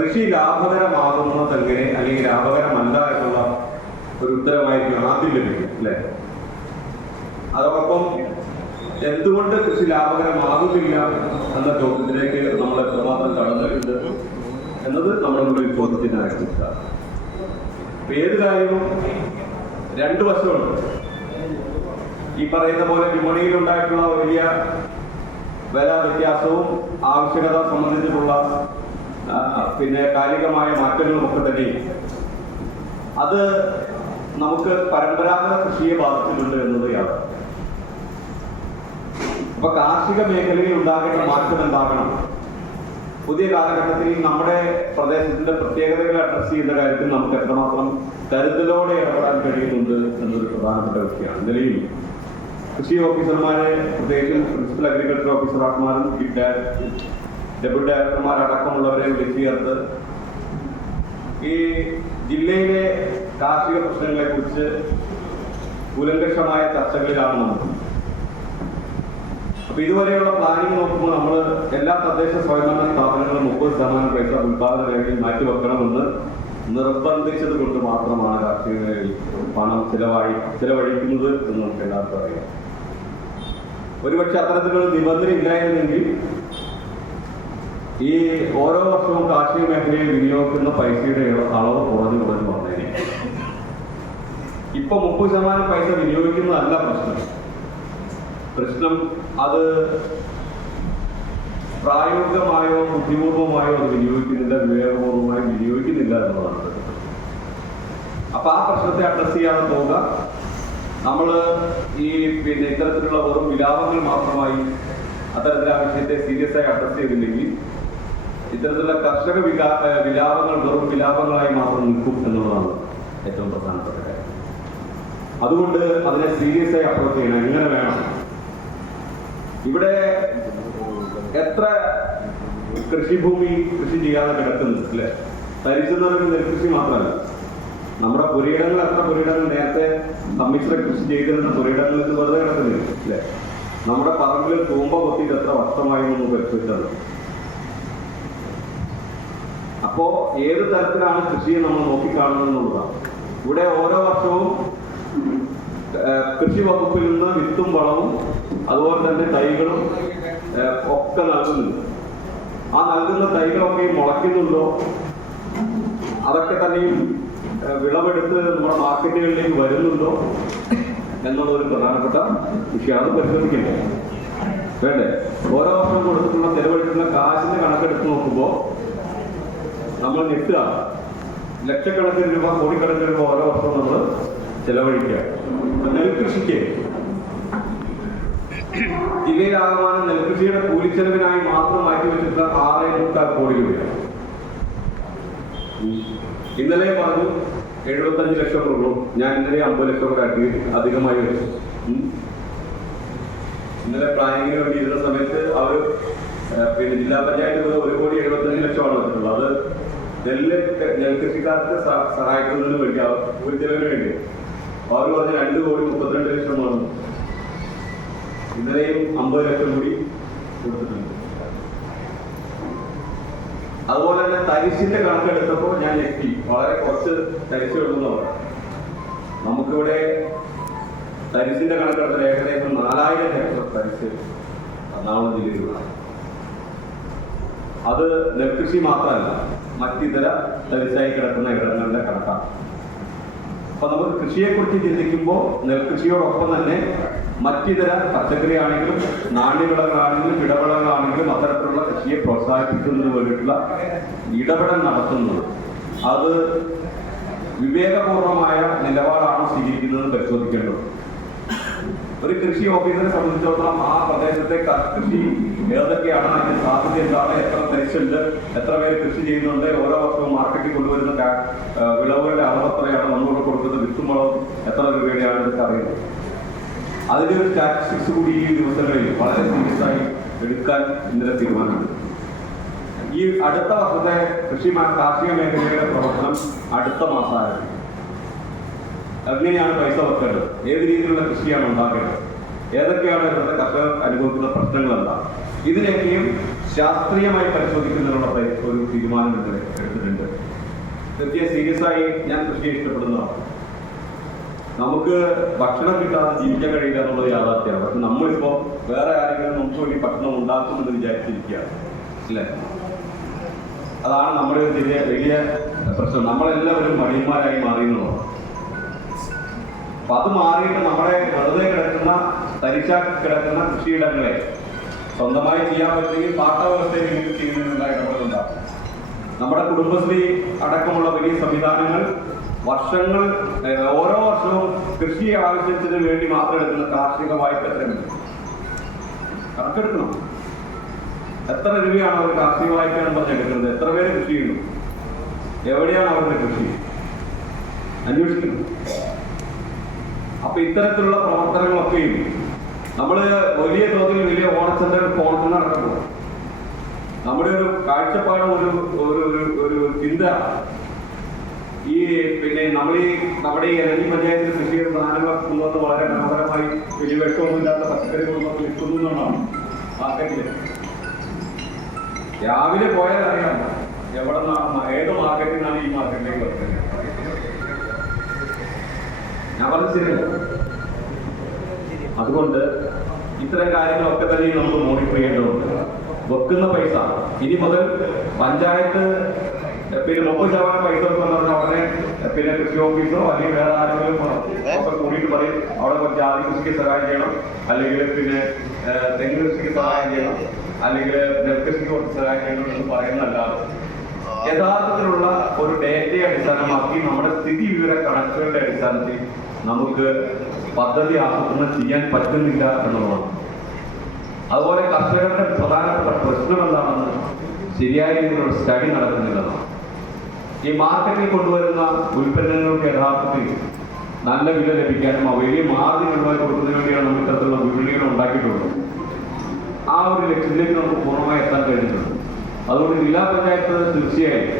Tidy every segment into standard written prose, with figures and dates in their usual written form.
കൃഷി ലാഭകരമാകുന്നതെങ്ങനെ അല്ലെങ്കിൽ ലാഭകരമല്ല എന്നുള്ള ഒരു ഉത്തരമായിരിക്കും ആദ്യം ലഭിക്കും അല്ലേ? അതോടൊപ്പം എന്തുകൊണ്ട് കൃഷി ലാഭകരമാകുന്നില്ല എന്ന ചോദ്യത്തിലേക്ക് നമ്മൾ എത്രമാത്രം കടന്നിട്ടുണ്ട് എന്നത് നമ്മളുടെ ഒരു ചോദ്യത്തിനായിരിക്കും. ഏത് കാര്യവും രണ്ടു വശമുണ്ട്. ഈ പറയുന്ന പോലെ വിപണിയിലുണ്ടായിട്ടുള്ള വലിയ വില വ്യത്യാസവും ആവശ്യകത സംബന്ധിച്ചിട്ടുള്ള പിന്നെ കാലികമായ മാറ്റങ്ങളും ഒക്കെ തന്നെ അത് നമുക്ക് പരമ്പരാഗത കൃഷിയെ ബാധിച്ചിട്ടുണ്ട് എന്നത് യാതൊരു. അപ്പൊ കാർഷിക മേഖലയിൽ ഉണ്ടാകേണ്ട മാറ്റം എന്താകണം? പുതിയ കാലഘട്ടത്തിൽ നമ്മുടെ പ്രദേശത്തിന്റെ പ്രത്യേകതകൾ അഡ്രസ് ചെയ്യുന്ന കാര്യത്തിൽ നമുക്ക് എത്രമാത്രം കരുതലോടെ ഇടപെടാൻ കഴിയുന്നുണ്ട് എന്നൊരു പ്രധാനപ്പെട്ട വ്യക്തിയാണ്. നിലയിൽ കൃഷി ഓഫീസർമാരെ, പ്രത്യേകിച്ചും പ്രിൻസിപ്പൽ അഗ്രികൾച്ചർ ഓഫീസർമാരും ഡെപ്യൂട്ടി ഡയറക്ടർമാരടക്കമുള്ളവരെ വിളിച്ചു ചേർത്ത് ഈ ജില്ലയിലെ കാർഷിക പ്രശ്നങ്ങളെ കുറിച്ച് കൂലങ്കഷമായ ചർച്ചകളിലാണ് നമുക്ക്. അപ്പൊ ഇതുവരെയുള്ള പ്ലാനിങ് നോക്കുമ്പോൾ നമ്മൾ എല്ലാ തദ്ദേശ സ്വയംഭരണ സ്ഥാപനങ്ങളും 30% പൈസ ഉത്പാദന മേഖലയിൽ മാറ്റിവെക്കണമെന്ന് നിർബന്ധിച്ചത് കൊണ്ട് മാത്രമാണ് കാർഷിക മേഖലയിൽ പണം ചിലവഴിക്കുന്നത് എന്ന് നമുക്ക് എല്ലാവർക്കും അറിയാം. ഒരുപക്ഷെ അത്തരത്തിലുള്ള നിബന്ധന ഇല്ലായിരുന്നെങ്കിൽ ഈ ഓരോ വർഷവും കാർഷിക മേഖലയിൽ വിനിയോഗിക്കുന്ന പൈസയുടെ അളവ് കുറഞ്ഞു വന്നേനെ. ഇപ്പൊ 30% പൈസ വിനിയോഗിക്കുന്നതല്ല പ്രശ്നം. അത് പ്രായോഗികമായോ ബുദ്ധിപൂർവമായോ അത് വിനിയോഗിക്കുന്നില്ല, വിവേകപൂർവമായോ വിനിയോഗിക്കുന്നില്ല എന്നുള്ളതാണ്. അപ്പൊ ആ പ്രശ്നത്തെ അഡ്രസ് ചെയ്യാതെ പോവുക. നമ്മൾ ഈ ഇത്തരത്തിലുള്ള വെറും വിലാപങ്ങൾ മാത്രമായി അത്തരത്തിലുള്ള വിഷയത്തെ സീരിയസ് ആയി അഡ്രസ് ചെയ്തില്ലെങ്കിൽ ഇത്തരത്തിലുള്ള കർഷക വിലാപങ്ങൾ വെറും വിലാപങ്ങളായി മാത്രം നിൽക്കും എന്നുള്ളതാണ് ഏറ്റവും പ്രധാനപ്പെട്ട കാര്യം. അതുകൊണ്ട് അതിനെ സീരിയസ് ആയി അപ്രോച്ച് ചെയ്യണം. എങ്ങനെ വേണം? ഇവിടെ എത്ര കൃഷിഭൂമി കൃഷി ചെയ്യാതെ കിടക്കുന്നുണ്ട് അല്ലെ? തരിശുന്നവർക്ക് നെൽകൃഷി മാത്രമല്ല, നമ്മുടെ പുരയിടങ്ങൾ എത്ര പുരയിടങ്ങൾ നേരത്തെ സമ്മിശ്ര കൃഷി ചെയ്തിരുന്ന പുരയിടങ്ങളിൽ നിന്ന് വെറുതെ കിടക്കുന്നില്ല അല്ലെ? നമ്മുടെ പറമ്പിൽ തൂമ്പ കൊത്തിയിട്ട് എത്ര വർഷമായി എന്ന് പരിശോധിച്ചത്. അപ്പോ ഏത് തരത്തിലാണ് കൃഷിയെ നമ്മൾ നോക്കിക്കാണുന്നത് എന്നുള്ളതാണ്. ഇവിടെ ഓരോ വർഷവും കൃഷി വകുപ്പിൽ നിന്ന് വിത്തും വളവും അതുപോലെ തന്നെ തൈകളും ഒക്കെ നൽകുന്നുണ്ട്. ആ നൽകുന്ന തൈകളൊക്കെ മുളയ്ക്കുന്നുണ്ടോ, അതൊക്കെ തന്നെയും വിളവെടുത്ത് നമ്മുടെ മാർക്കറ്റുകളിലേക്ക് വരുന്നുണ്ടോ എന്നുള്ള ഒരു പ്രധാനപ്പെട്ട വിഷയം. അത് പരിശോധിക്കണ്ടേ വേണ്ടേ? ഓരോ വർഷം കൊടുത്തിട്ടുള്ള ചെലവഴിക്കുന്ന കാശിന്റെ കണക്കെടുത്ത് നോക്കുമ്പോൾ നമ്മൾ ഞെട്ടുക. ലക്ഷക്കണക്കിന് രൂപ, കോടിക്കണക്കിന് രൂപ ഓരോ വർഷവും നമ്മൾ ചെലവഴിക്കുക. നെൽകൃഷിക്ക് ജില്ലയിലാകമാനം നെൽകൃഷിയുടെ കൂലിച്ചെലവിനായി മാത്രം മാറ്റിവെച്ചിട്ടുള്ള 6.25 കോടി രൂപയാണ്. ഇന്നലെ പറഞ്ഞു 75 ലക്ഷം ഉള്ളൂ. ഞാൻ ഇന്നലെ 50 ലക്ഷം കൂടെ അധികമായി വെച്ചു. ഇന്നലെ പ്ലാനിങ്ങിന് വേണ്ടി ഇരുന്ന സമയത്ത് അവർ ജില്ലാ പഞ്ചായത്ത് 1,75,00,000 വെച്ചിട്ടുള്ളത്. അത് നെൽകൃഷിക്കാർക്ക് സഹായിക്കുന്നതിന് വേണ്ടി, കൂലിച്ചെലവിന് വേണ്ടി അവർ പറഞ്ഞ 2,32,00,000 ഇന്നലെയും 50 ലക്ഷം കൂടി കൊടുത്തിട്ടുണ്ട്. അതുപോലെ തന്നെ തരിശിന്റെ കണക്കെടുത്തപ്പോൾ ഞാൻ ഞെട്ടി. വളരെ കുറച്ച് തരിശ് എഴുതുന്നവർ നമുക്കിവിടെ തരിശിന്റെ കണക്കെടുത്ത ഏകദേശം 4,000 ഹെക്ടർ തരിശ് എറണാകുളം ജില്ലയിലുള്ള. അത് നെൽകൃഷി മാത്രമല്ല, മറ്റിതര തരിശായി കിടക്കുന്ന ഇടങ്ങളുടെ കണക്കാണ്. അപ്പൊ നമുക്ക് കൃഷിയെക്കുറിച്ച് ചിന്തിക്കുമ്പോൾ നെൽകൃഷിയോടൊപ്പം തന്നെ മറ്റിതര പച്ചക്കറി ആണെങ്കിലും നാണ്യവിളകളാണെങ്കിലും ഇടവിളകളാണെങ്കിലും അത്തരത്തിലുള്ള കൃഷിയെ പ്രോത്സാഹിപ്പിക്കുന്നതിന് വേണ്ടിയിട്ടുള്ള ഇടപെടൽ നടത്തുന്നത് അത് വിവേകപൂർവമായ നിലപാടാണ് സ്വീകരിക്കുന്നത് പരിശോധിക്കേണ്ടത്. ഒരു കൃഷി ഓഫീസറെ സംബന്ധിച്ചിടത്തോളം ആ പ്രദേശത്തെ കൃഷി ഏതൊക്കെയാണ്, അതിന്റെ സാധ്യത എന്താണ്, എത്ര തരിശുണ്ട്, എത്ര പേര് കൃഷി ചെയ്യുന്നുണ്ട്, ഓരോ വർഷവും മാർക്കറ്റിൽ കൊണ്ടുവരുന്ന വിളവുകളുടെ അളവ് എത്രയാണ്, നമ്മളോട് കൊടുക്കുന്ന വിത്തും വളവും എത്ര രൂപയുടെയാണ് ഇതൊക്കെ അറിയുന്നത്. അതിന്റെ ഒരു സ്റ്റാറ്റിസ്റ്റിക്സ് കൂടി ഈ ദിവസങ്ങളിൽ വളരെ സീരിയസ് ആയി എടുക്കാൻ ഇന്നലെ തീരുമാനമുണ്ട്. ഈ അടുത്ത വർഷത്തെ കാർഷിക മേഖലയുടെ പ്രവർത്തനം അടുത്ത മാസം ആരംഭിക്കും. എങ്ങനെയാണ് പൈസ വെക്കേണ്ടത്, ഏത് രീതിയിലുള്ള കൃഷിയാണ് ഉണ്ടാക്കേണ്ടത്, ഏതൊക്കെയാണ് ഇന്നത്തെ കർഷകർ അനുഭവിക്കുന്ന പ്രശ്നങ്ങൾ എന്താണ്, ഇതിനെയൊക്കെയും ശാസ്ത്രീയമായി പരിശോധിക്കുന്നതിനുള്ള ഒരു തീരുമാനം എടുത്തിട്ടുണ്ട്. തീർച്ചയായും സീരിയസ് ആയി ഞാൻ കൃഷിയെ ഇഷ്ടപ്പെടുന്നതാണ്. നമുക്ക് ഭക്ഷണം കിട്ടാതെ ജീവിക്കാൻ കഴിയില്ല എന്നുള്ളത് യാഥാർത്ഥ്യമാണ്. പക്ഷെ നമ്മളിപ്പോൾ വേറെ ആരെങ്കിലും നമുക്ക് വേണ്ടി ഭക്ഷണം ഉണ്ടാക്കുമെന്ന് വിചാരിച്ചിരിക്കുകയാണ്, അല്ലേ? അതാണ് നമ്മുടെ വലിയ പ്രശ്നം. നമ്മളെല്ലാവരും മടിയന്മാരായി മാറിയെന്നുള്ളതാണ്. അപ്പൊ അത് മാറിയിട്ട് നമ്മളെ വെറുതെ കിടക്കുന്ന തരിശാക്കി കിടക്കുന്ന കൃഷിയിടങ്ങളെ സ്വന്തമായി ചെയ്യാൻ പറ്റുമെങ്കിൽ പാട്ട വ്യവസ്ഥയിൽ ചെയ്യുന്നതിനുള്ള ഇടപെടലുണ്ടാകും. നമ്മുടെ കുടുംബശ്രീ അടക്കമുള്ള വലിയ സംവിധാനങ്ങൾ വർഷങ്ങൾ ഓരോ വർഷവും കൃഷി ആവശ്യത്തിന് വേണ്ടി മാത്രം എടുക്കുന്ന കാർഷിക വായ്പ എത്രയുണ്ട് കണക്കെടുക്കണം. എത്ര രൂപയാണ് അവർ കാർഷിക വായ്പയാണ് പറഞ്ഞെടുക്കുന്നത്? എത്ര പേര് കൃഷി ചെയ്യുന്നു? എവിടെയാണ് അവരുടെ കൃഷി? അന്വേഷിക്കുന്നു. അപ്പൊ ഇത്തരത്തിലുള്ള പ്രവർത്തനങ്ങളൊക്കെയും നമ്മള് വലിയ തോതിൽ വലിയ ഓണച്ചന്തകൾക്ക് ഓണത്തിന് നടക്കുമ്പോൾ നമ്മുടെ ഒരു കാഴ്ചപ്പാട് ഒരു ചിന്ത ഈ നമ്മുടെ ഈ ഇലഞ്ഞി പഞ്ചായത്തിൽ കൃഷി ചെയ്ത സാധനങ്ങളൊക്കെ കൊണ്ടുവന്ന് വളരെ മനോഹരമായി വലിയ വിഷമൊന്നുമില്ലാത്ത പച്ചക്കറി കൊണ്ടുവന്ന് വിൽക്കുന്നു എന്നാണ് മാർക്കറ്റിൽ. രാവിലെ പോയാൽ അറിയാം എവിടെ നിന്നാണ്, ഏത് മാർക്കറ്റിൽ നിന്നാണ് ഈ മാർക്കറ്റിലേക്ക് വരുന്നത്. ഞാൻ പറഞ്ഞത് ശരിയല്ല. അതുകൊണ്ട് ഇത്തരം കാര്യങ്ങളൊക്കെ തന്നെ നമുക്ക് മോഡിഫൈ ചെയ്യേണ്ടതുണ്ട്. വെക്കുന്ന പൈസ ഇനി മുതൽ പഞ്ചായത്ത് 30% പൈസ വെക്കുന്ന ഉടനെ കൃഷി ഓഫീസോ അല്ലെങ്കിൽ വേറെ ആരെങ്കിലും ഒക്കെ കൂടിയിട്ട് പറയും അവിടെ കുറച്ച് ജാതി കൃഷിക്ക് സഹായം ചെയ്യണം, അല്ലെങ്കിൽ തെങ്ങ് കൃഷിക്ക് സഹായം ചെയ്യണം, അല്ലെങ്കിൽ നെൽകൃഷിക്ക് കുറച്ച് സഹായം ചെയ്യണം എന്ന് പറയുന്നതല്ലാതെ യഥാർത്ഥത്തിലുള്ള ഒരു ഡേറ്റയെ അടിസ്ഥാനമാക്കി നമ്മുടെ സ്ഥിതി വിവര കണക്കുകളുടെ അടിസ്ഥാനത്തിൽ നമുക്ക് പദ്ധതി ആസൂത്രണം ചെയ്യാൻ പറ്റുന്നില്ല എന്നുള്ളതാണ്. അതുപോലെ കർഷകരുടെ പ്രധാനപ്പെട്ട പ്രശ്നം എന്താണെന്ന് ശരിയായ രീതിയിലുള്ള സ്റ്റഡി നടക്കുന്നില്ലെന്നാണ്. ഈ മാർക്കറ്റിൽ കൊണ്ടുവരുന്ന ഉൽപ്പന്നങ്ങൾക്ക് യഥാർത്ഥത്തിൽ നല്ല വില ലഭിക്കാനും വലിയ മാർജിൻ ഒഴിവാക്കി കൊടുക്കുന്നതിന് വേണ്ടിയാണ് നമ്മൾ ഇത്തരത്തിലുള്ള വിപണികൾ ഉണ്ടാക്കിയിട്ടുള്ളത്. ആ ഒരു ലക്ഷ്യത്തിലേക്ക് നമുക്ക് പൂർണ്ണമായി എത്താൻ കഴിഞ്ഞിട്ടുണ്ട്. അതുകൊണ്ട് ജില്ലാ പഞ്ചായത്ത് തീർച്ചയായും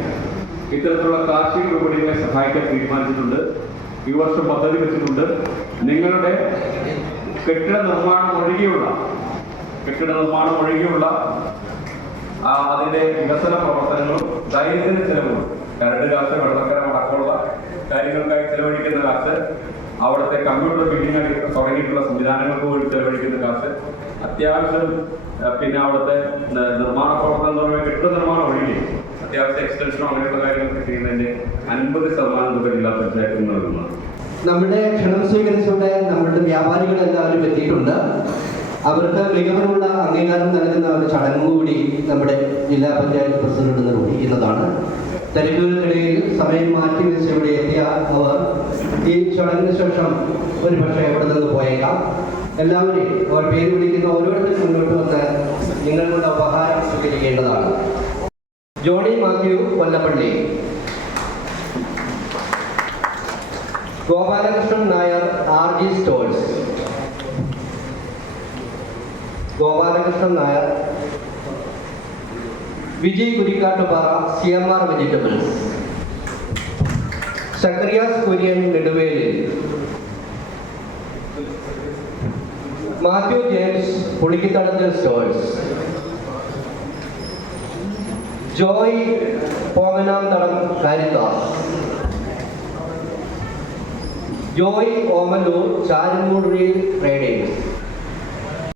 ഇത്തരത്തിലുള്ള കാർഷിക വിപണികളെ സഹായിക്കാൻ തീരുമാനിച്ചിട്ടുണ്ട്. ഈ വർഷം പദ്ധതി വെച്ചിട്ടുണ്ട്. നിങ്ങളുടെ കെട്ടിട നിർമ്മാണം ഒഴികെയുള്ള അതിന്റെ വികസന പ്രവർത്തനങ്ങളും ദൈനംദിന ചെലവുകളും, കരണ്ട് കാശ്, വെള്ളക്കരം അടക്കമുള്ള കാര്യങ്ങൾക്കായി ചെലവഴിക്കുന്ന കാശ്, അവിടുത്തെ കമ്പ്യൂട്ടർ ബില്ലിംഗ് തുടങ്ങിയിട്ടുള്ള സംവിധാനങ്ങൾക്ക് വേണ്ടി ചെലവഴിക്കുന്ന കാശ്, അത്യാവശ്യം അവിടുത്തെ നിർമ്മാണ പ്രവർത്തനം എന്ന് പറയുമ്പോൾ കെട്ടിട നിർമ്മാണം ഒഴികെ അത്യാവശ്യം എക്സ്റ്റൻഷനോ അങ്ങനെയുള്ള കാര്യങ്ങളൊക്കെ ചെയ്യുന്നതിന്റെ 50% തുക ജില്ലാ പഞ്ചായത്തിൽ നൽകുന്നതാണ്. നമ്മുടെ ക്ഷണം സ്വീകരിച്ചുകൊണ്ട് നമ്മുടെ വ്യാപാരികൾ എല്ലാവരും എത്തിയിട്ടുണ്ട്. അവർക്ക് മികവിനുള്ള അംഗീകാരം നൽകുന്ന ഒരു ചടങ്ങ് കൂടി നമ്മുടെ ജില്ലാ പഞ്ചായത്ത് പ്രസിഡന്റ് നിർവഹിക്കുന്നതാണ്. തിരക്കുകൾക്കിടയിൽ സമയം മാറ്റിവെച്ച് ഇവിടെ എത്തിയ അവർ ഈ ചടങ്ങിന് ശേഷം ഒരുപക്ഷെ എവിടെ നിന്ന് പോയേക്കാം. എല്ലാവരെയും അവർ പേര് വിളിക്കുന്ന ഓരോരുത്തരും മുന്നോട്ട് വന്ന് നിങ്ങളുടെ ഉപഹാരം സ്വീകരിക്കേണ്ടതാണ്. Johny Mathew Kollappally, Gopalakrishnan Nair RG stalls, Gopalakrishnan Nair, Vijay Kurikkattupara CMR vegetables, Zacharias Kurian Neduvelil, Mathew James Pulikkithadathil stalls, Joy Ponganamthadam Caritas, Joy Omallur Charamoodil trading,